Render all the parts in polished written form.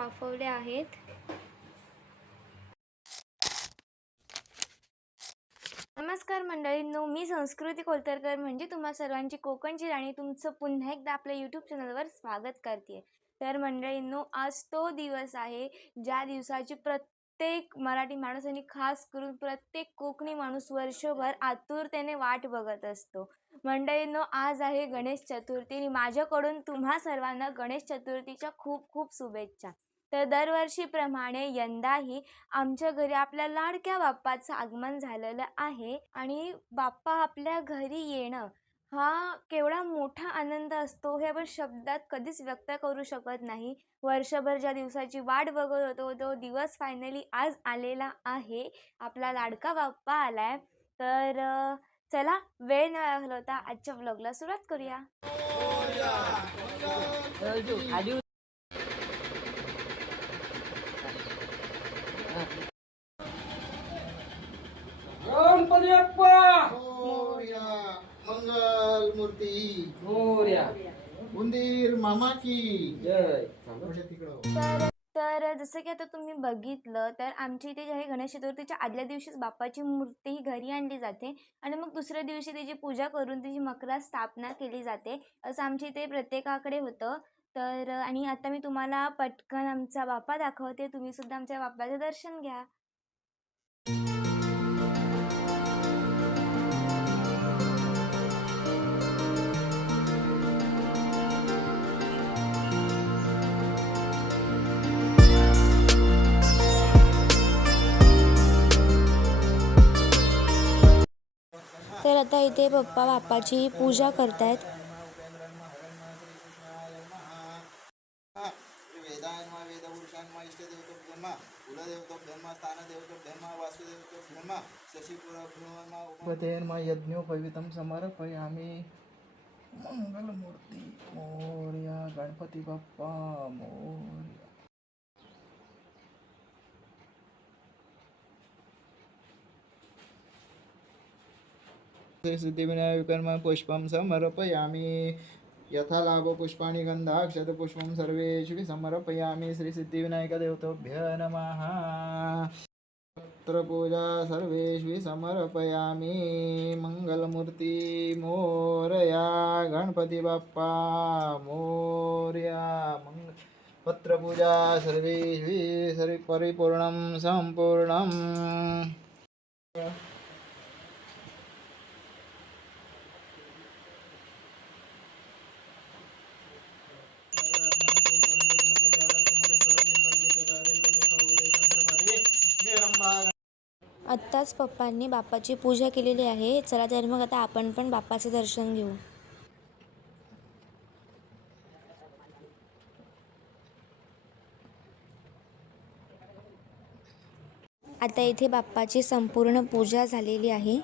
वाफवले आहेत। नमस्कार मंडळींनो, मी संस्कृती कोलतरकर म्हणजे तुम्हा सर्वांची कोकणची राणी तुमचं पुन्हा एकदा आपल्या यूट्यूब चॅनलवर स्वागत करते। तर मंडळींनो, आज तो दिवस आहे ज्या दिवसाची प्रत्येक मराठी माणूस आणि खास करून प्रत्येक कोकणी माणूस वर्षभर आतुरतेने वाट बघत असतो। मंडळींनो, आज आहे गणेश चतुर्थी आणि माझ्याकडून तुम्हा सर्वांना गणेश चतुर्थीच्या खूप खूप शुभेच्छा। तर दरवर्षीप्रमाणे यंदाही आमच्या घरी आपल्या लाडक्या बाप्पाचं आगमन झालेलं आहे आणि बाप्पा आपल्या घरी येणं हा केवढा मोठा आनंद असतो हे आपण शब्दात कधीच व्यक्त करू शकत नाही। वर्षभर ज्या दिवसाची वाट बघत होतो तो दिवस फायनली आज आलेला आहे। आपला लाडका बाप्पा आलाय। तर चला वेळ न घालवता आजच्या व्लॉगला सुरुवात करूया। गणपती बाप्पा मोरया, मंगल मूर्ती मोरया, उंदीर मामा की जय. तर जसं की आता तुम्ही बघितलं तर आमच्या इथे जे आहे गणेश चतुर्थीच्या आदल्या दिवशीच बाप्पाची मूर्ती घरी आणली जाते आणि मग दुसऱ्या दिवशी त्याची पूजा करून त्याची मकरात स्थापना केली जाते, असं आमच्या इथे प्रत्येकाकडे होतं। तर आणि आता मी तुम्हाला पटकन आमचा बाप्पा दाखवते, तुम्ही सुद्धा आमच्या बाप्पाचं दर्शन घ्या। तर आता इथे पप्पा बाप्पाची पूजा करतायत। वेदान्मा वेदपुरुषान्मा इष्टदेवतो कुलदेवतो स्थानदेवतो वासुदेवतो शशिपुरब्रह्मा यज्ञोपवीतं समर्पयामि। मंगलमूर्ती मोरया, गणपती बाप्पा मोरया। सिद्धिविनायकर्म पुष्पं समर्पयामि। यथा लाभो पुष्पाणि गन्धाक्षतपुष्पं सर्वेषु समर्पयामि। श्री सिद्धिविनायक देवताभ्यः नमः। पत्रपूजा सर्वेषु समर्पयामि। मंगलमूर्ति मोरया, गणपति बाप्पा मोरया। पत्रपूजा सर्वेषु परिपूर्णं संपूर्णम्। आत्ताच पप्पांनी बाप्पाची पूजा केलेली आहे। चला तर मग आता आपण पण बाप्पाचं दर्शन घेऊ। आता इथे बाप्पाची संपूर्ण पूजा झालेली आहे।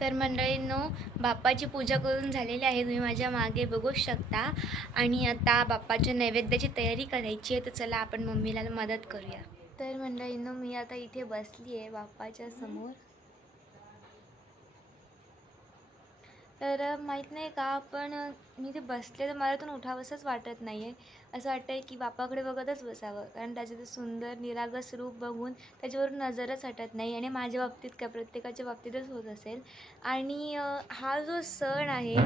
तर मंडळींनो, बाप्पाची पूजा करून झालेली आहे, तुम्ही माझ्या मागे बघू शकता। आणि आता बाप्पाच्या नैवेद्याची तयारी करायची आहे, तर चला आपण मम्मीला मदत करूया। तर मंडळींनो, मी आता इथे बसली आहे बाप्पाच्या समोर। तर माहीत नाही का, पण मी ते बसले तर मला इथून उठावंसंच वाटत नाही आहे। असं वाटतं आहे की बाप्पाकडे बघतच बसावं, कारण त्याचं ते सुंदर निरागस रूप बघून त्याच्यावरून नजरच हटत नाही। आणि माझ्या बाबतीत काय, प्रत्येकाच्या बाबतीतच होत असेल। आणि हा जो सण आहे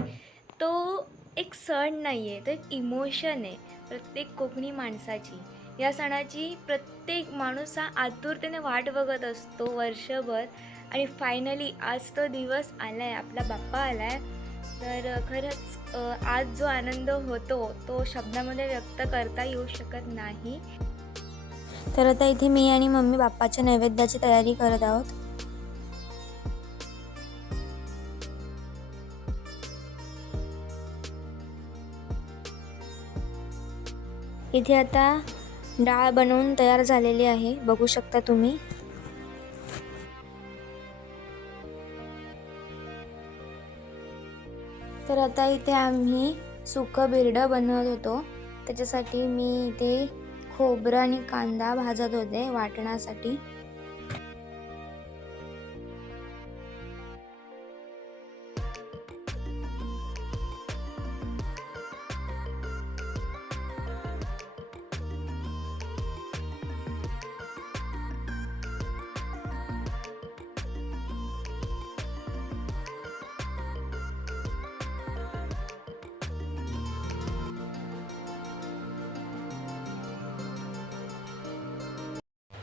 तो एक सण नाही आहे, तो एक इमोशन आहे प्रत्येक कोकणी माणसाची। या सणाची प्रत्येक माणूस हा आतुरतेने वाट बघत असतो वर्षभर, आणि फायनली आज तो दिवस आला आहे, आपला बाप्पा आला आहे। तर खरंच आज जो आनंद होतो तो शब्दामध्ये व्यक्त करता येऊ शकत नाही। तर आता इथे मी आणि मम्मी बाप्पाच्या नैवेद्याची तयारी करत आहोत। इथे आता डाळ बनवून तयार झालेली आहे, बघू शकता तुम्ही। तर आता इथे आम्ही सुकं बिरडं बनवत होतो, त्याच्यासाठी मी इथे खोबरं आणि कांदा भाजत होते वाटण्यासाठी।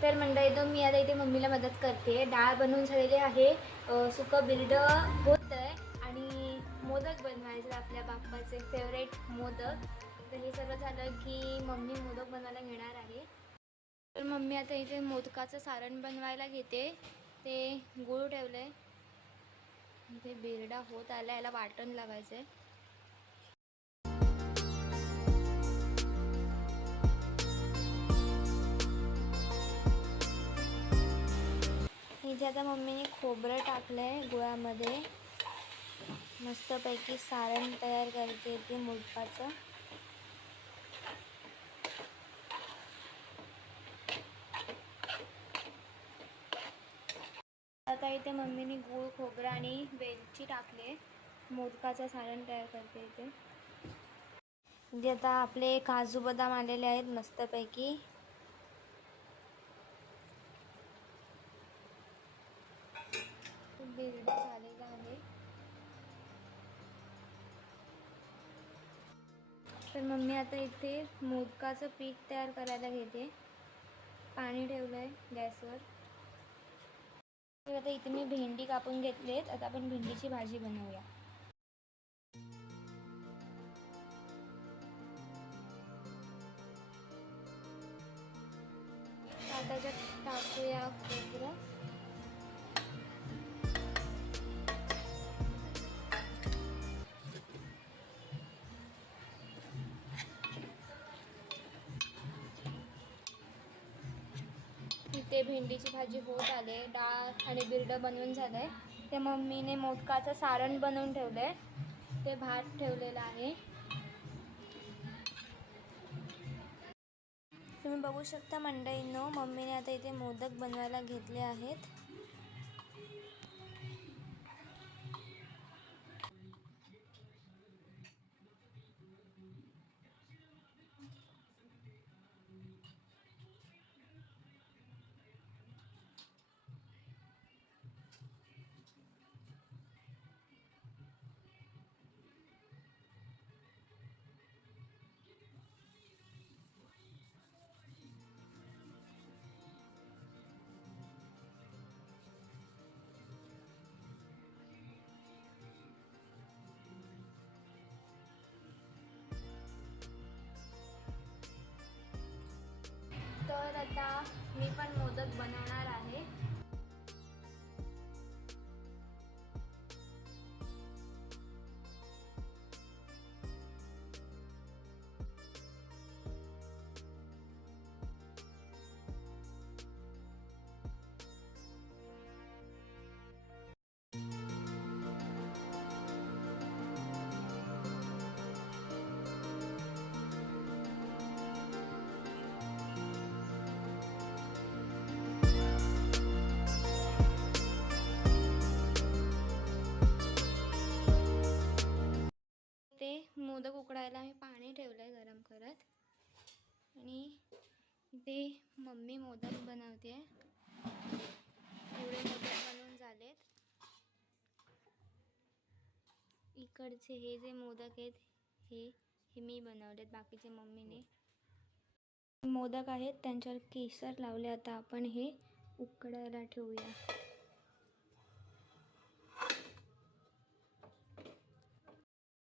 तर मंडळी मी आता इथे मम्मीला मदत करते. डाळ बनवून झालेली आहे, सुकं बिरड होत आहे आणि मोदक बनवायचे आपल्या बाप्पाचे फेवरेट मोदक. तर हे सर्व झालं की मम्मी मोदक बनवायला घेणार आहे. तर मम्मी आता इथे मोदकाचं सारण बनवायला घेते. ते गूळ ठेवलं आहे, इथे बिरडा होत आला, याला वाटण लावायचं आहे. इथे आता मम्मीने खोबरं टाकलं आहे गुळामध्ये. मस्तपैकी सारण तयार करते ते मोदकाचं. आता इथे मम्मीने गूळ, खोबरं आणि वेलची टाकले. मोदकाचं सारण तयार करते इथे. इथे आता आपले काजू बदाम आलेले आहेत मस्तपैकी. बिरड झालेला आहे. तर मम्मी आता इथे मोदकाचं पीठ तयार करायला घेते. पाणी ठेवलं आहे गॅसवर. तर आता इथे मी भेंडी कापून घेतलेत. आता आपण भेंडीची भाजी बनवूया. त्याच्यात टाकूया खोबरं. इथे भेंडीची भाजी होत आले, डाळ आणि बिरडं बनवून झालं आहे. ते मम्मीने मोदकाचं सारण बनवून ठेवलं आहे. ते भात ठेवलेलं आहे. तुम्ही बघू शकता मंडळींनो, मम्मीने आता इथे मोदक बनवायला घेतले आहेत. तर आता मी पण मोदक बनवणार आहे. ते मोदक उकडायला मी पाणी ठेवलं आहे गरम करत. आणि ते मम्मी मोदक बनवते. एवढे मोदक बनवून झालेत. इकडचे हे जे मोदक आहेत हे मी बनवलेत, बाकीचे मम्मीने. मोदक आहेत त्यांच्यावर केसर लावले. आता आपण हे उकडायला ठेवूया.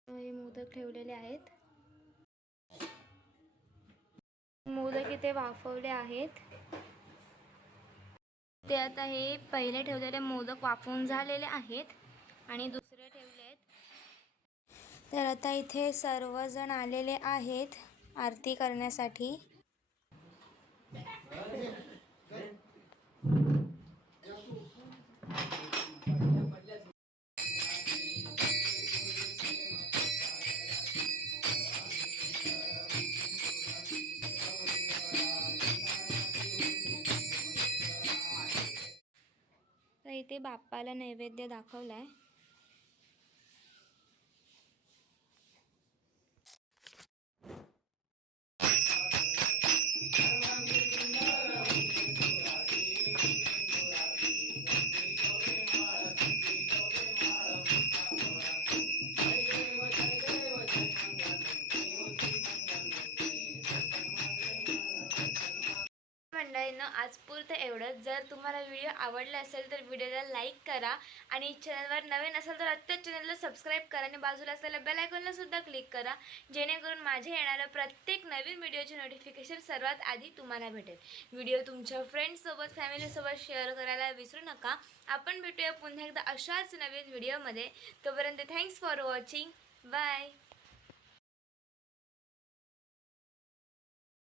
हे मोदक ठेवलेले आहेत. मोदक इथे वाफवले आहेत. ते आता हे पहिले ठेवलेले मोदक वाफवून झालेले आहेत आणि दुसरे ठेवले आहेत. तर आता इथे सर्वजण आलेले आहेत आरती करण्यासाठी. तर इथे बाप्पाला नैवेद्य दाखवलाय. मंडळींनो आज पुरतं एवढंच. जर तुम्हाला व्हिडिओ आवडला असेल तर व्हिडिओला लाईक करा आणि चॅनलवर नवीन असेल तर आत्ताच चॅनलला सबस्क्राईब करा आणि बाजूला असलेल्या बेल आयकॉनला सुद्धा क्लिक करा, जेणेकरून माझे येणाऱ्या प्रत्येक नवीन व्हिडिओचे नोटिफिकेशन सर्वात आधी तुम्हाला भेटेल. व्हिडिओ तुमच्या फ्रेंड्ससोबत फॅमिलीसोबत शेअर करायला विसरू नका. आपण भेटूया पुन्हा एकदा अशाच नवीन व्हिडिओमध्ये. तोपर्यंत थँक्स फॉर वॉचिंग. बाय.